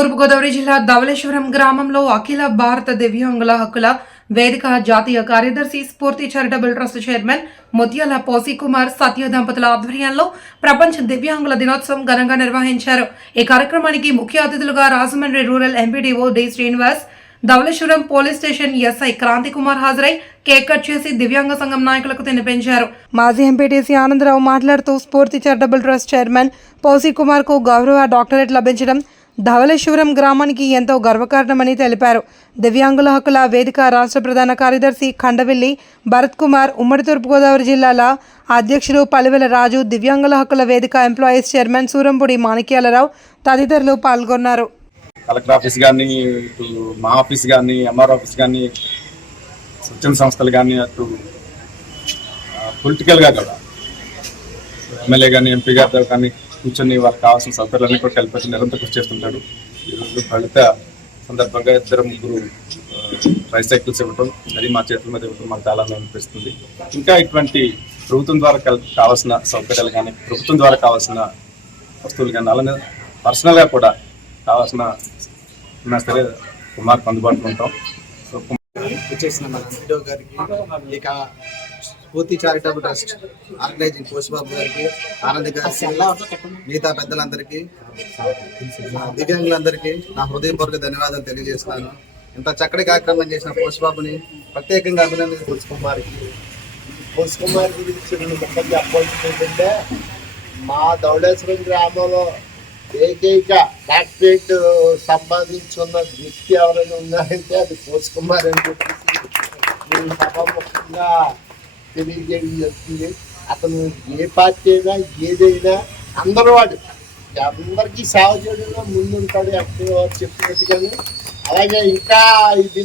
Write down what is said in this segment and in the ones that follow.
తూర్పుగోదావరి జిల్లా ధవళేశ్వరం గ్రామంలో అఖిల భారత దివ్యాంగుల హక్కుల వేదిక జాతీయ కార్యదర్శి స్ఫూర్తి చారిటబుల్ ట్రస్ట్ చైర్మన్ ముత్యాల పోసి కుమార్ సత్య దంపతుల ఆధ్వర్యంలో ప్రపంచ దివ్యాంగుల దినోత్సవం ఘనంగా నిర్వహించారు. ఈ కార్యక్రమానికి ముఖ్య అతిథులుగా Rajahmundry rural MPDO D Srinivas Dhavaleswaram police station SI Kranthi Kumar హాజరై కేక్ కట్ చేసి దివ్యాంగ సంఘం నాయకులకు తినిపించారు. మాజీ ఎంపీటీసీ ఆనందరావు మాట్లాడుతూ స్ఫూర్తి చారిటబుల్ ట్రస్ట్ చైర్మన్ పోసి కుమార్కు గౌరవ డాక్టరేట్ లభించడం ధవళేశ్వరం గ్రామానికి ఎంతో గర్వకారణమని తెలిపారు. దివ్యాంగుల హక్కుల వేదిక రాష్ట్ర ప్రధాన కార్యదర్శి ఖండవిల్లి భరత్ కుమార్ ఉమ్మడి తూర్పుగోదావరి జిల్లాల అధ్యక్షులు పలివెల రాజు దివ్యాంగుల హక్కుల వేదిక ఎంప్లాయీస్ చైర్మన్ సూరంపూడి మాణిక్యాలరావు తదితరులు పాల్గొన్నారు. కలెక్టర్ ఆఫీస్ కానీ ఇటు మా ఆఫీస్ కానీ ఎంఆర్ ఆఫీస్ కానీ స్వచ్ఛంద సంస్థలు కానీ అటు పొలిటికల్గా కూడా ఎమ్మెల్యే కానీ ఎంపీ గారితో కానీ కూర్చొని వాళ్ళకి కావాల్సిన సౌకర్యాలన్నీ కూడా కల్పించి నిరంతరం కృషి చేస్తుంటాడు. ఈరోజు ఫలిత సందర్భంగా ఇద్దరు ముగ్గురు ట్రైసైకిల్స్ ఇవ్వటం అది మా చేతుల మీద ఇవ్వటం మాకు చాలా అనిపిస్తుంది. ఇంకా ఇటువంటి ప్రభుత్వం ద్వారా కావాల్సిన సౌకర్యాలు కానీ ప్రభుత్వం ద్వారా కావాల్సిన వస్తువులు కానీ అలానే పర్సనల్గా కూడా కావాల్సిన ఉన్నా సరే కుమార్కి అందుబాటులో ఉంటాం. సో కుమార్ వచ్చేసిన మన గారికి ఇక పూర్తి చారిటబుల్ ట్రస్ట్ ఆర్గనైజింగ్ కోసిబాబు గారికి ఆనంద్ గారికి మిగతా పెద్దలందరికీ దివ్యాంగులందరికీ నా హృదయపూర్వక ధన్యవాదాలు తెలియజేస్తాను ఇంత చక్కటి కార్యక్రమం చేసిన కోసిబాబుని ప్రత్యేకంగా అభినందన కోసి కుమార్కి గురించి చెప్పాల్సింది ఏంటంటే మా ధవళేశ్వరం గ్రామంలో ఏకైక డాక్టరేట్ సంపాదించున్న వ్యక్తి ఎవరైనా ఉన్నారంటే అది బోస్ అని చెప్పేసి సభాముఖంగా తెలియజేయడం జరుగుతుంది అతను ఏ పార్టీ అయినా ఏదైనా అందరూ వాడు. అందరికీ సేవ చేయడంలో ముందుంటాడు ఎక్కడ చెప్పినట్టుగానే. అలాగే ఇంకా ఇది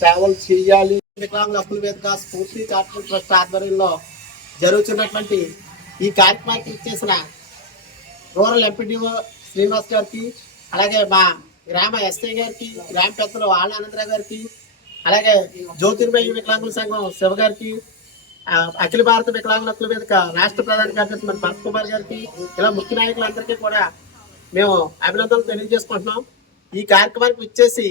సేవలు చేయాలి. వికలాంగుల హక్కుల వేదిక స్ఫూర్తి చారిటబుల్ ట్రస్ట్ ఆధ్వర్యంలో జరుగుతున్నటువంటి ఈ కార్యక్రమానికి ఇచ్చేసిన రూరల్ ఎంపీడీఓ శ్రీనివాస్ గారికి అలాగే మా గ్రామ ఎస్ఐ గారికి గ్రామ పెద్దలు ఆళ్ళ ఆనందరావు గారికి అలాగే జ్యోతిర్మయ వికలాంగుల సంఘం శివ గారికి అఖిల భారత వికలాంగుల హక్కుల రాష్ట్ర ప్రధాన కార్యదర్శి మన భరత్ కుమార్ గారికి ఇలా ముఖ్య నాయకులందరికీ కూడా మేము అభినందనలు తెలియజేసుకుంటున్నాం. ఈ కార్యక్రమానికి వచ్చేసి